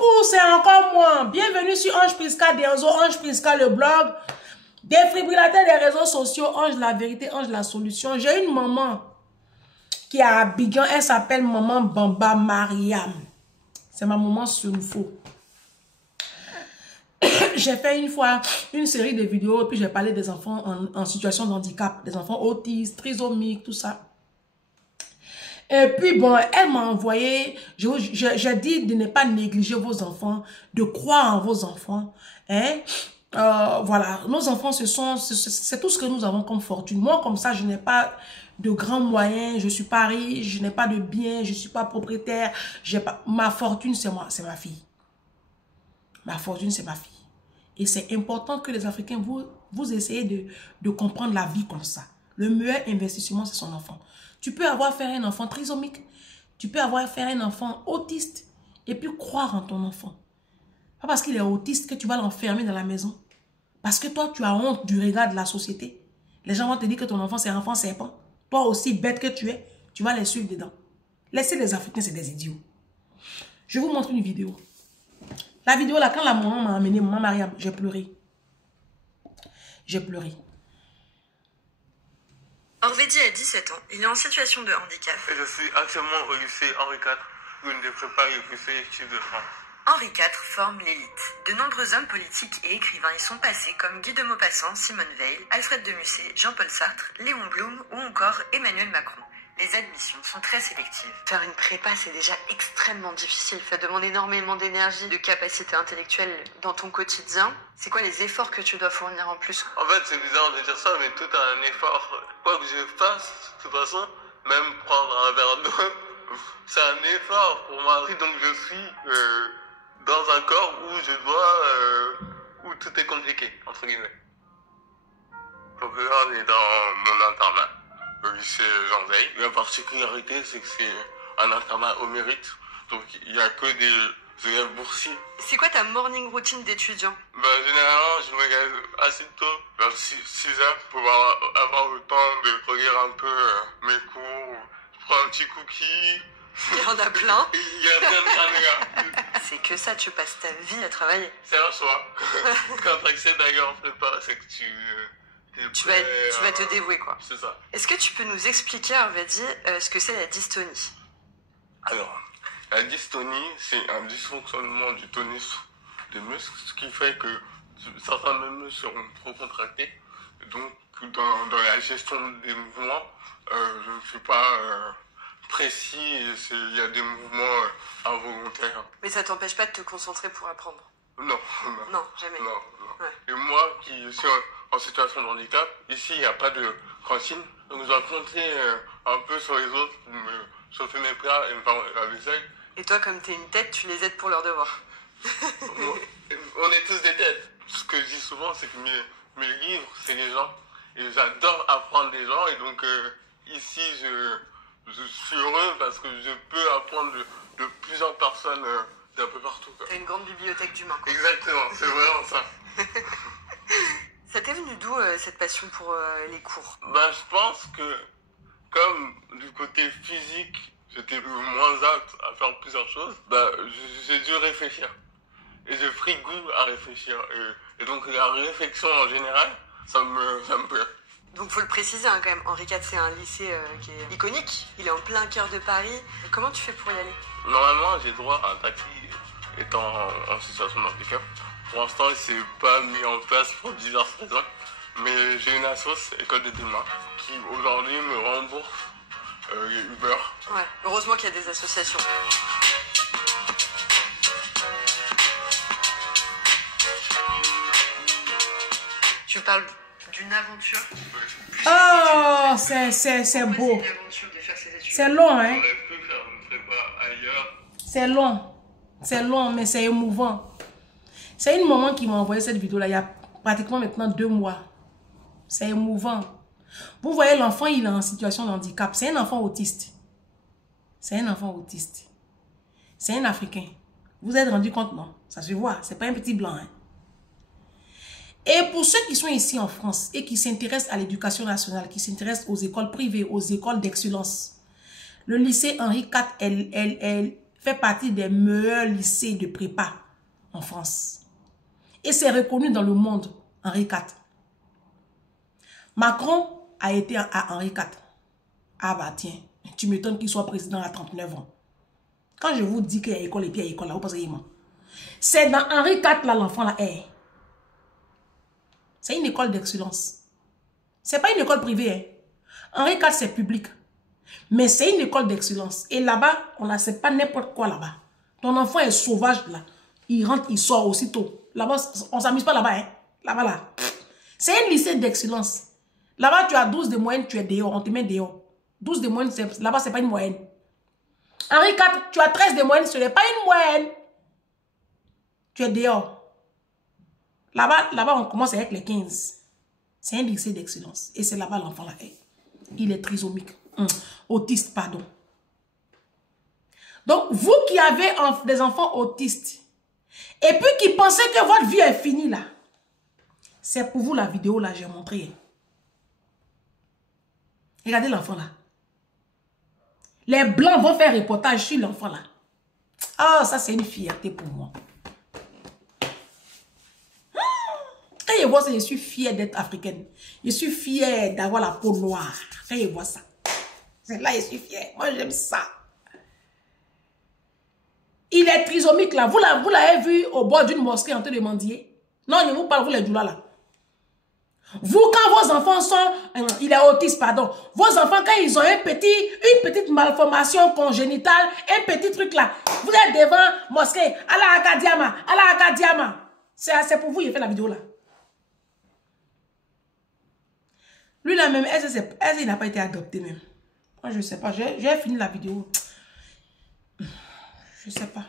Coucou, c'est encore moi. Bienvenue sur Ange Prisca Denzo, Ange Prisca le blog. Défibrillateur des réseaux sociaux, Ange la vérité, Ange la solution. J'ai une maman qui est à Abidjan, elle s'appelle Maman Bamba Mariam. C'est ma maman sur info. J'ai fait une fois une série de vidéos, puis j'ai parlé des enfants en situation de handicap, des enfants autistes, trisomiques, tout ça. Et puis bon, elle m'a envoyé, j'ai dit de ne pas négliger vos enfants, de croire en vos enfants. Hein? Voilà, nos enfants, c'est tout ce que nous avons comme fortune. Moi, comme ça, je n'ai pas de grands moyens, je suis pas riche, je n'ai pas de biens, je suis pas propriétaire. Ma fortune, c'est moi, c'est ma fille. Ma fortune, c'est ma fille. Et c'est important que les Africains, vous essayez de comprendre la vie comme ça. Le meilleur investissement, c'est son enfant. Tu peux avoir fait un enfant trisomique, tu peux avoir fait un enfant autiste, et puis croire en ton enfant. Pas parce qu'il est autiste que tu vas l'enfermer dans la maison. Parce que toi, tu as honte du regard de la société. Les gens vont te dire que ton enfant, c'est un enfant serpent. Toi aussi, bête que tu es, tu vas les suivre dedans. Laissez les Africains, c'est des idiots. Je vous montre une vidéo. La vidéo là, quand la maman m'a amené, maman Mariam, j'ai pleuré. J'ai pleuré. Orvedi a 17 ans, il est en situation de handicap. Et je suis actuellement au lycée Henri IV, l'une des prépas les plus sélectives de France. Henri IV forme l'élite. De nombreux hommes politiques et écrivains y sont passés comme Guy de Maupassant, Simone Veil, Alfred de Musset, Jean-Paul Sartre, Léon Blum ou encore Emmanuel Macron. Les admissions sont très sélectives. Faire une prépa, c'est déjà extrêmement difficile. Ça demande énormément d'énergie, de capacité intellectuelle dans ton quotidien. C'est quoi les efforts que tu dois fournir en plus? En fait, c'est bizarre de dire ça, mais tout a un effort. Quoi que je fasse, de toute façon, même prendre un verre d'eau, c'est un effort pour moi. Donc je suis dans un corps où je dois... où tout est compliqué, entre guillemets. Donc là, on est dans mon internat. Au lycée Jean Zay. La particularité, c'est que c'est un internat au mérite. Donc, il n'y a que des élèves boursiers. C'est quoi ta morning routine d'étudiant? Généralement, je me lève assez tôt, vers 6 heures, pour avoir le temps de relire un peu mes cours. Je prends un petit cookie. Il y en a plein. Il y a plein de gars. C'est que ça, tu passes ta vie à travailler. C'est un choix. Quand tu accèdes d'ailleurs en prépa, c'est que tu vas te dévouer, quoi. C'est ça. Est-ce que tu peux nous expliquer, Orvedi, ce que c'est la dystonie? Alors, la dystonie, c'est un dysfonctionnement du tonus des muscles, ce qui fait que certains muscles seront trop contractés. Donc, dans la gestion des mouvements, je ne suis pas précis et il y a des mouvements involontaires. Mais ça t'empêche pas de te concentrer pour apprendre? Non. Non, jamais. Non. Ouais. Et moi, qui suis en situation de handicap, ici, il n'y a pas de cantine. Donc, je dois compter un peu sur les autres pour me chauffer mes plats et me faire la vaisselle. Et toi, comme t'es une tête, tu les aides pour leurs devoirs? On est tous des têtes. Ce que je dis souvent, c'est que mes livres, c'est les gens. Et j'adore apprendre des gens. Et donc, ici, je suis heureux parce que je peux apprendre de plusieurs personnes d'un peu partout. T'as une grande bibliothèque d'humains, quoi. Exactement, c'est vraiment ça. Ça t'est venu d'où cette passion pour les cours? Je pense que, comme du côté physique, j'étais moins apte à faire plusieurs choses, j'ai dû réfléchir. Et j'ai pris goût à réfléchir. Et donc la réflexion en général, ça me plaît. Donc faut le préciser quand même, Henri IV c'est un lycée qui est iconique, il est en plein cœur de Paris. Comment tu fais pour y aller? Normalement, j'ai droit à un taxi étant en situation de handicap. Pour l'instant, il ne s'est pas mis en place pour diverses raisons. Mais j'ai une assoce, École de demain, qui aujourd'hui me rembourse les Uber. Ouais, heureusement qu'il y a des associations. Tu parles d'une aventure. Oh, c'est beau. C'est long, hein? J'aurais pu faire une prépa ailleurs. C'est long. C'est long, mais c'est émouvant. C'est une maman qui m'a envoyé cette vidéo-là il y a pratiquement maintenant 2 mois. C'est émouvant. Vous voyez, l'enfant, il est en situation de handicap. C'est un enfant autiste. C'est un enfant autiste. C'est un Africain. Vous êtes rendu compte, non? Ça se voit. C'est pas un petit blanc, hein? Et pour ceux qui sont ici en France et qui s'intéressent à l'éducation nationale, qui s'intéressent aux écoles privées, aux écoles d'excellence, le lycée Henri IV fait partie des meilleurs lycées de prépa en France. Et c'est reconnu dans le monde, Henri IV. Macron a été à Henri IV. Ah bah tiens, tu m'étonnes qu'il soit président à 39 ans. Quand je vous dis qu'il y a école et puis il y a école là, vous pensez qu'il ment. C'est dans Henri IV là, l'enfant là est. C'est une école d'excellence. C'est pas une école privée. Hein. Henri IV c'est public. Mais c'est une école d'excellence. Et là-bas, on n'a pas n'importe quoi là-bas. Ton enfant est sauvage là. Il rentre, il sort aussitôt. Là-bas, on ne s'amuse pas là-bas. Hein. Là-bas là. C'est un lycée d'excellence. Là-bas, tu as 12 de moyenne, tu es dehors. On te met dehors. 12 de moyenne, là-bas, ce n'est pas une moyenne. Henri IV, tu as 13 de moyenne, ce n'est pas une moyenne. Tu es dehors. Là-bas, on commence avec les 15. C'est un lycée d'excellence. Et c'est là-bas l'enfant là est. Il est trisomique. Autiste, pardon. Donc, vous qui avez des enfants autistes, et puis qui pensez que votre vie est finie là, c'est pour vous la vidéo là, j'ai montré. Regardez l'enfant là. Les blancs vont faire reportage sur l'enfant là. Ah, ça c'est une fierté pour moi. Quand je vois ça, je suis fière d'être africaine. Je suis fière d'avoir la peau noire. Quand je vois ça. C'est là je suis fière. Moi j'aime ça. Il est trisomique là. Vous l'avez vu au bord d'une mosquée en train de mendier. Non, je vous parle, vous les doulas là. Vous, quand vos enfants sont... Il est autiste, pardon. Vos enfants, quand ils ont une petite malformation congénitale, un petit truc là, vous êtes devant mosquée. Allah Akadiama, Allah Akadiama. C'est pour vous, il fait la vidéo là. Lui là même, il n'a pas été adopté même. Moi, je ne sais pas. J'ai fini la vidéo. Je ne sais pas.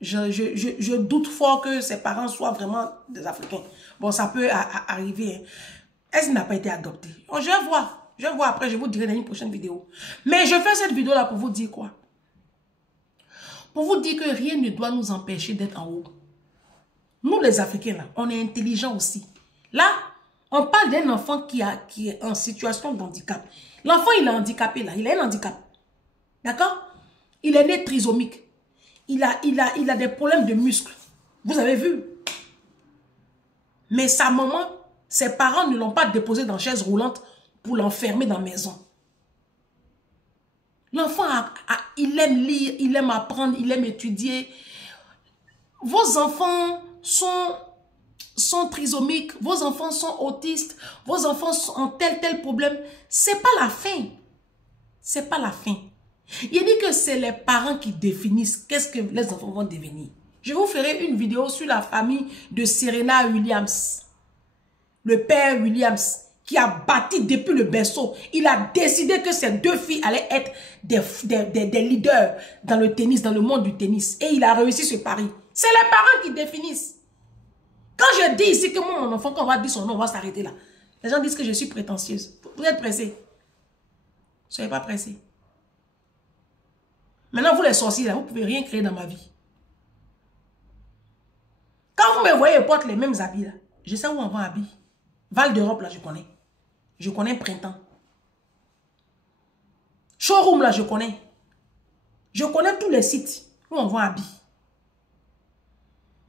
Je doute fort que ses parents soient vraiment des Africains. Bon, ça peut arriver. Est-ce qu'il n'a pas été adopté? Oh, je vais voir. Je vais voir après, je vous dirai dans une prochaine vidéo. Mais je fais cette vidéo-là pour vous dire quoi? Pour vous dire que rien ne doit nous empêcher d'être en haut. Nous, les Africains, là, on est intelligents aussi. Là, on parle d'un enfant qui est en situation de handicap. L'enfant, il est handicapé, là. Il a un handicap. D'accord? Il est né trisomique. Il a des problèmes de muscles. Vous avez vu? Mais sa maman, ses parents ne l'ont pas déposé dans une chaise roulante pour l'enfermer dans la maison. L'enfant, il aime lire, il aime apprendre, il aime étudier. Vos enfants sont trisomiques, vos enfants sont autistes, vos enfants ont tel problème. C'est pas la fin. C'est pas la fin. Il dit que c'est les parents qui définissent qu'est-ce que les enfants vont devenir. Je vous ferai une vidéo sur la famille de Serena Williams. Le père Williams qui a bâti depuis le berceau. Il a décidé que ces deux filles allaient être des leaders dans le tennis, dans le monde du tennis. Et il a réussi ce pari. C'est les parents qui définissent. Quand je dis ici que moi, mon enfant, quand on va dire son nom, on va s'arrêter là. Les gens disent que je suis prétentieuse. Vous êtes pressés. Soyez pas pressés. Maintenant, vous les sorciers, là, vous ne pouvez rien créer dans ma vie. Quand vous me voyez, je porte les mêmes habits, là. Je sais où on vend habits. Val d'Europe, là, je connais. Je connais Printemps. Showroom, là, je connais. Je connais tous les sites où on vend habits.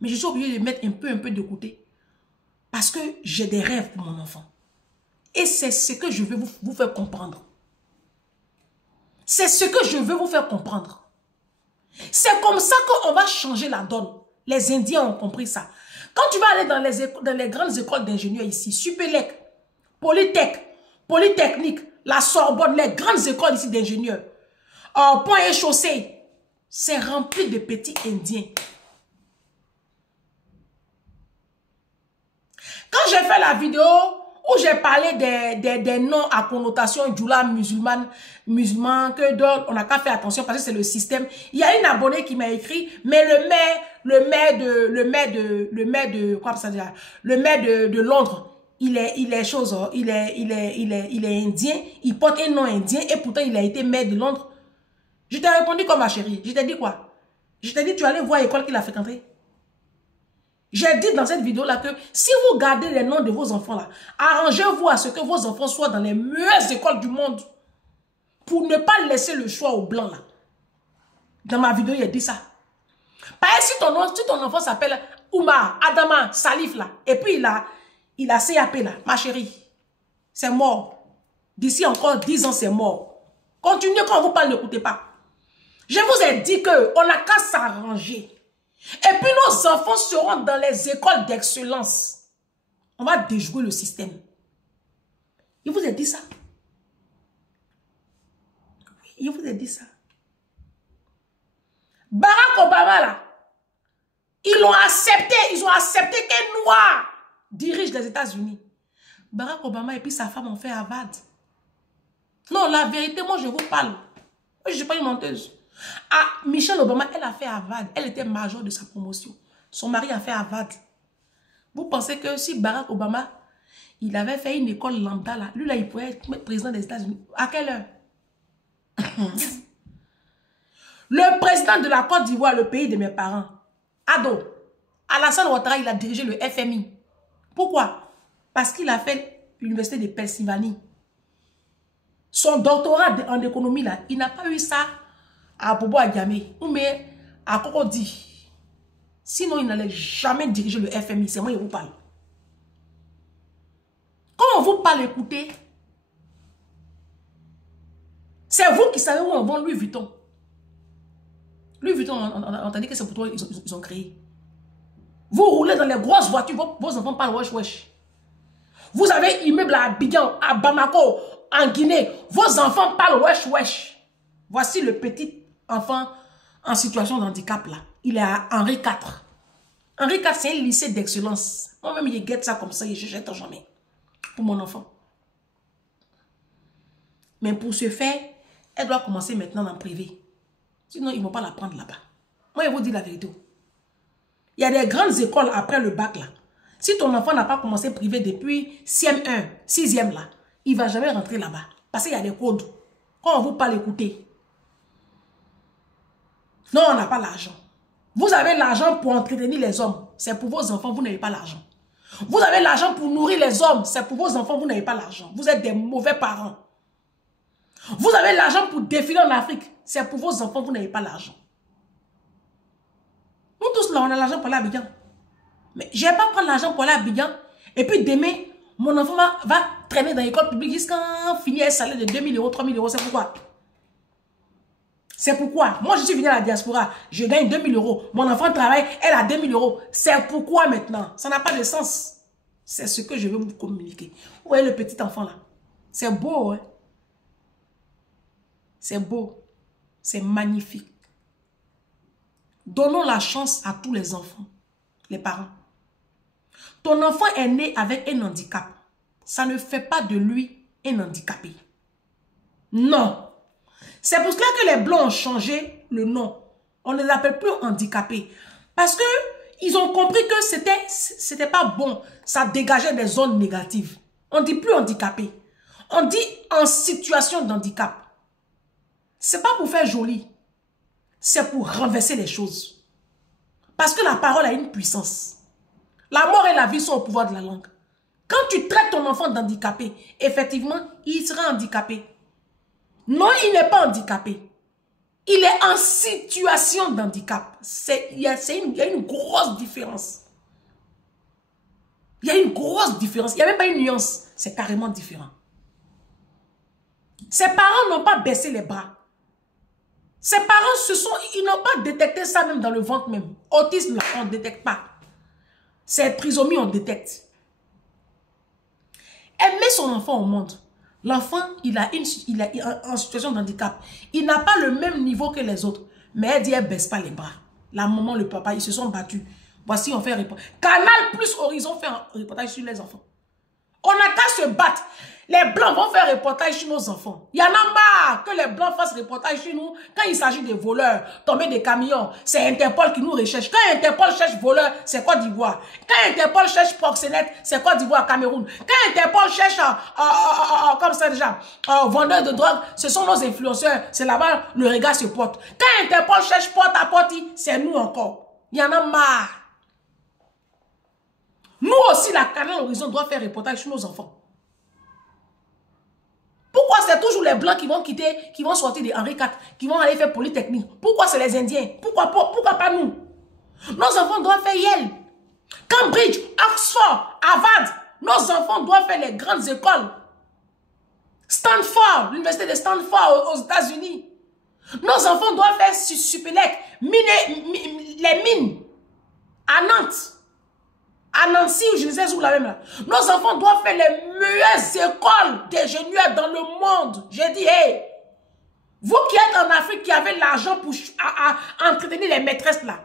Mais je suis obligée de mettre un peu de côté. Parce que j'ai des rêves pour mon enfant. Et c'est ce que je veux vous faire comprendre. C'est ce que je veux vous faire comprendre. C'est comme ça qu'on va changer la donne. Les Indiens ont compris ça. Quand tu vas aller dans les grandes écoles d'ingénieurs ici, Supélec, Polytechnique, la Sorbonne, les grandes écoles ici d'ingénieurs, Pont et Chaussée, c'est rempli de petits Indiens. Quand j'ai fait la vidéo où j'ai parlé des noms à connotation djoula musulman, que donc on n'a qu'à faire attention parce que c'est le système. Il y a une abonnée qui m'a écrit, mais le maire de Londres, il est indien, il porte un nom indien et pourtant il a été maire de Londres. Je t'ai répondu comme ma chérie. Je t'ai dit quoi? Je t'ai dit tu allais voir l'école qu'il a fréquentée. J'ai dit dans cette vidéo-là que si vous gardez les noms de vos enfants là, arrangez-vous à ce que vos enfants soient dans les meilleures écoles du monde pour ne pas laisser le choix aux blancs là. Dans ma vidéo, il a dit ça. Parce que si ton enfant s'appelle Oumar, Adama, Salif là, et puis il a CAP là, ma chérie, c'est mort. D'ici encore 10 ans, c'est mort. Continuez quand on vous parle, n'écoutez pas. Je vous ai dit qu'on n'a qu'à s'arranger. Et puis nos enfants seront dans les écoles d'excellence. On va déjouer le système. Il vous a dit ça. Oui, il vous a dit ça. Barack Obama là, ils ont accepté qu'un noir dirige les États-Unis. Barack Obama et puis sa femme ont fait Harvard. Non, la vérité, moi je vous parle. Moi, je ne suis pas une menteuse. Ah, Michelle Obama, elle a fait Harvard. Elle était majeure de sa promotion. Son mari a fait Harvard. Vous pensez que si Barack Obama, il avait fait une école lambda là, lui là, il pourrait être président des États-Unis. À quelle heure? Le président de la Côte d'Ivoire, le pays de mes parents, Ado, Alassane Ouattara, il a dirigé le FMI. Pourquoi? Parce qu'il a fait l'université de Pennsylvanie. Son doctorat en économie, là, il n'a pas eu ça à Bobo Adiamé ou mais à Cocody. Sinon, il n'allait jamais diriger le FMI. C'est moi qui vous parle. Quand on vous parle, écoutez, c'est vous qui savez où on vend Louis Vuitton. Louis Vuitton, on a dit que c'est pour toi ils ont créé. Vous roulez dans les grosses voitures, vos enfants parlent wesh wesh. Vous avez immeuble à Abidjan, à Bamako, en Guinée. Vos enfants parlent wesh wesh. Voici le petit enfant en situation de handicap là. Il est à Henri IV. Henri IV, c'est un lycée d'excellence. Moi-même, je guette ça comme ça et je jette jamais. Pour mon enfant. Mais pour ce faire, elle doit commencer maintenant en privé. Sinon, ils ne vont pas la prendre là-bas. Moi, je vous dis la vérité. Il y a des grandes écoles après le bac là. Si ton enfant n'a pas commencé privé depuis CM1, 6e là, il ne va jamais rentrer là-bas. Parce qu'il y a des codes. Quand on vous parle, écoutez. Non, on n'a pas l'argent. Vous avez l'argent pour entretenir les hommes. C'est pour vos enfants, vous n'avez pas l'argent. Vous avez l'argent pour nourrir les hommes. C'est pour vos enfants, vous n'avez pas l'argent. Vous êtes des mauvais parents. Vous avez l'argent pour défiler en Afrique. C'est pour vos enfants, vous n'avez pas l'argent. Nous tous là, on a l'argent pour aller à Abidjan. Mais je ne vais pas prendre l'argent pour aller à Abidjan. Et puis demain, mon enfant va traîner dans l'école publique jusqu'à finir un salaire de 2 000 €, 3 000 €. C'est pourquoi? C'est pourquoi? Moi, je suis venu à la diaspora. Je gagne 2 000 €. Mon enfant travaille, elle a 2 000 €. C'est pourquoi maintenant? Ça n'a pas de sens. C'est ce que je veux vous communiquer. Vous voyez le petit enfant là? C'est beau, hein? C'est beau. C'est magnifique. Donnons la chance à tous les enfants, les parents. Ton enfant est né avec un handicap. Ça ne fait pas de lui un handicapé. Non. C'est pour cela que les Blancs ont changé le nom. On ne les appelle plus handicapés. Parce que ils ont compris que c'était pas bon. Ça dégageait des zones négatives. On dit plus handicapé. On dit en situation d'handicap. C'est pas pour faire joli. C'est pour renverser les choses. Parce que la parole a une puissance. La mort et la vie sont au pouvoir de la langue. Quand tu traites ton enfant d'handicapé, effectivement, il sera handicapé. Non, il n'est pas handicapé. Il est en situation d'handicap. Il y a une grosse différence. Il y a une grosse différence. Il n'y a même pas une nuance. C'est carrément différent. Ses parents n'ont pas baissé les bras. Ses parents ils n'ont pas détecté ça même dans le ventre même. Autisme, là, on ne détecte pas. C'est trisomie, on détecte. Elle met son enfant au monde. L'enfant, il est en situation de handicap. Il n'a pas le même niveau que les autres. Mais elle dit, elle ne baisse pas les bras. La maman, le papa, ils se sont battus. Voici, on fait un reportage. Canal plus Horizon fait un reportage sur les enfants. On n'a qu'à se battre. Les Blancs vont faire reportage sur nos enfants. Il y en a marre que les Blancs fassent reportage sur nous quand il s'agit de voleurs, tomber des camions. C'est Interpol qui nous recherche. Quand Interpol cherche voleurs, c'est Côte d'Ivoire. Quand Interpol cherche proxénète, c'est Côte d'Ivoire, Cameroun. Quand Interpol cherche, comme ça déjà, vendeurs de drogue, ce sont nos influenceurs. C'est là-bas le regard se porte. Quand Interpol cherche porte à porte, c'est nous encore. Il y en a marre. Nous aussi, la Canal Horizon doit faire reportage sur nos enfants. Pourquoi c'est toujours les Blancs qui vont quitter, qui vont sortir de Henri IV, qui vont aller faire Polytechnique? Pourquoi c'est les Indiens? Pourquoi pas nous? Nos enfants doivent faire Yale, Cambridge, Oxford, Harvard. Nos enfants doivent faire les grandes écoles. Stanford, l'université de Stanford aux États-Unis. Nos enfants doivent faire Supélec, les mines à Nantes. À Nancy ou je ne sais où la même là. Nos enfants doivent faire les meilleures écoles d'ingénieurs dans le monde. J'ai dit, hey, vous qui êtes en Afrique, qui avez l'argent pour entretenir les maîtresses là,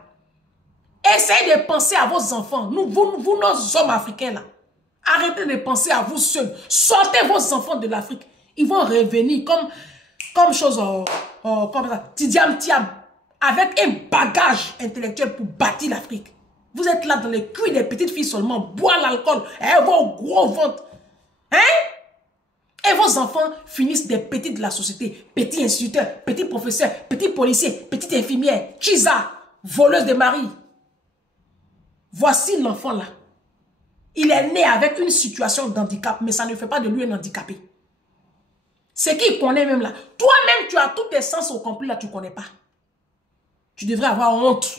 essayez de penser à vos enfants. Vous nos hommes africains là. Arrêtez de penser à vous seuls. Sortez vos enfants de l'Afrique. Ils vont revenir comme chose, comme ça, tidiam tiam, avec un bagage intellectuel pour bâtir l'Afrique. Vous êtes là dans les culs des petites filles seulement, boire l'alcool, et vos gros ventres. Hein? Et vos enfants finissent des petits de la société, petits instituteurs, petits professeurs, petits policiers, petites infirmières, chisa, voleuses de mari. Voici l'enfant là. Il est né avec une situation d'handicap, mais ça ne fait pas de lui un handicapé. C'est qu'il connaît même là. Toi-même, tu as tous tes sens au complet là, tu ne connais pas. Tu devrais avoir honte.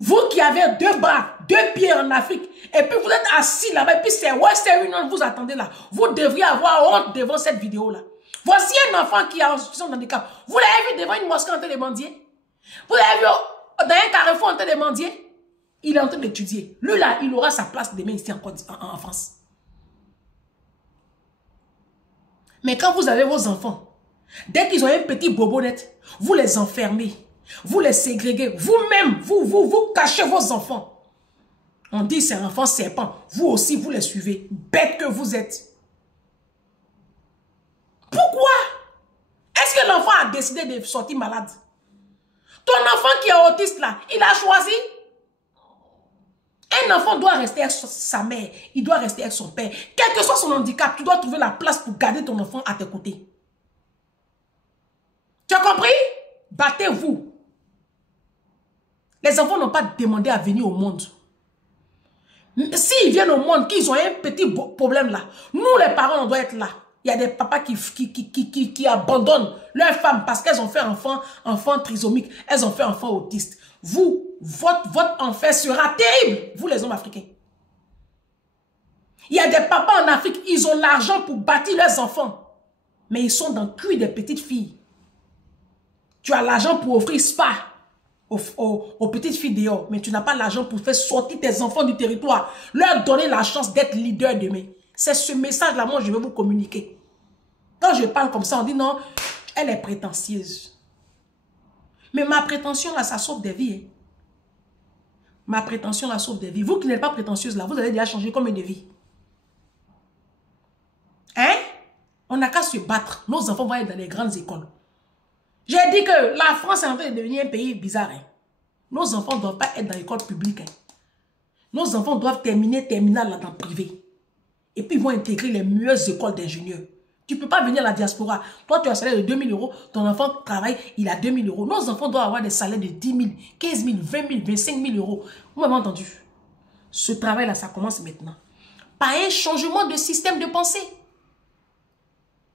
Vous qui avez 2 bras, 2 pieds en Afrique, et puis vous êtes assis là-bas, et puis c'est Western Union, vous attendez là. Vous devriez avoir honte devant cette vidéo-là. Voici un enfant qui a une situation d'handicap. Vous l'avez vu devant une mosquée en train de mendier? Vous l'avez vu dans un carrefour en train de mendier? Il est en train d'étudier. Lui là, il aura sa place demain ici en France. Mais quand vous avez vos enfants, dès qu'ils ont un petit bobo net, vous les enfermez, vous les ségréguez, vous-même, vous cachez vos enfants. On dit c'est un enfant serpent, vous aussi vous les suivez, bête que vous êtes. Pourquoi? Est-ce que l'enfant a décidé de sortir malade? Ton enfant qui est autiste là, il a choisi? Un enfant doit rester avec sa mère, il doit rester avec son père. Quel que soit son handicap, tu dois trouver la place pour garder ton enfant à tes côtés. Tu as compris? Battez-vous. Les enfants n'ont pas demandé à venir au monde. S'ils viennent au monde, qu'ils ont un petit problème là, nous les parents, on doit être là. Il y a des papas qui abandonnent leurs femmes parce qu'elles ont fait enfant trisomique, elles ont fait enfant autiste. Vous, votre enfer sera terrible, vous les hommes africains. Il y a des papas en Afrique, ils ont l'argent pour bâtir leurs enfants. Mais ils sont dans le cul des petites filles. Tu as l'argent pour offrir spa aux petites filles dehors, mais tu n'as pas l'argent pour faire sortir tes enfants du territoire, leur donner la chance d'être leader demain. C'est ce message-là, moi, je vais vous communiquer. Quand je parle comme ça, on dit non, elle est prétentieuse. Mais ma prétention, là, ça sauve des vies. Hein. Ma prétention, là, sauve des vies. Vous qui n'êtes pas prétentieuse, là, vous allez déjà changer combien de vies? Hein? On n'a qu'à se battre. Nos enfants vont être dans les grandes écoles. J'ai dit que la France est en train de devenir un pays bizarre. Hein. Nos enfants ne doivent pas être dans l'école publique. Hein. Nos enfants doivent terminal là, dans le privé. Et puis, ils vont intégrer les meilleures écoles d'ingénieurs. Tu ne peux pas venir à la diaspora. Toi, tu as un salaire de 2 000 €. Ton enfant travaille, il a 2 000 €. Nos enfants doivent avoir des salaires de 10 000, 15 000, 20 000, 25 000 €. Vous m'avez entendu? Ce travail-là, ça commence maintenant. Par un changement de système de pensée.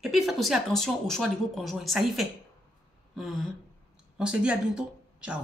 Et puis, faites aussi attention au choix de vos conjoints. Ça y fait. On se dit à bientôt. Ciao.